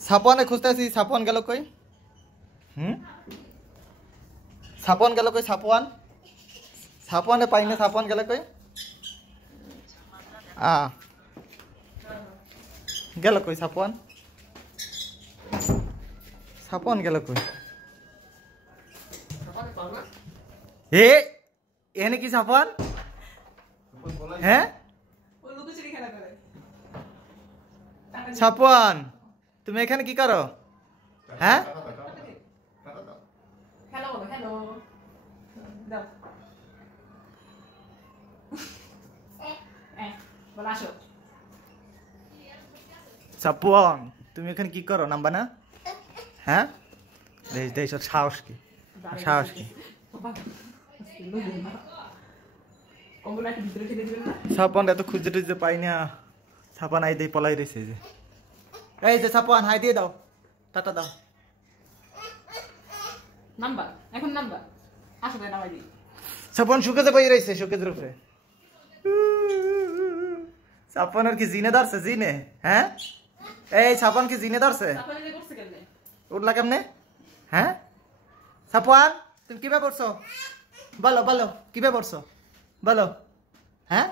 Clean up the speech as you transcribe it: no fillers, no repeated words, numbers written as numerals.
সাপনে খুঁজতেছি সাপন গেল কই সাপন গেল কই সাপন সাপনে পাই না সাপন গেল কই গেল কই সাপন সাপন গেল কই এ এনে কি সাপন হ্যাঁ সাপন তুমি এখানে কি করো হ্যাঁ সাপন তুমি এখানে কি করো নাম্বা না হ্যাঁ দেশ দেশ সাহস কি সাহস কি সাপন এত খুঁজে টুজে পাই না সাপন আই দিয়ে পলাই রয়েছে যে এই যে সাপন হাই দিয়ে দাও টাটা দাও নাম্বার এখন নাম্বার আসলে নামাই দিই সাপন শুকেতে পাই রয়েছে শুকেতে রূপে সাপন আর কি জিনে ধরছে জিনে হ্যাঁ এই সাপন কি জিনে ধরছে উঠলা কেমনে হ্যাঁ সাপন তুমি কিভাবে পড়ছো বলো বলো কিভাবে পড়ছো বলো হ্যাঁ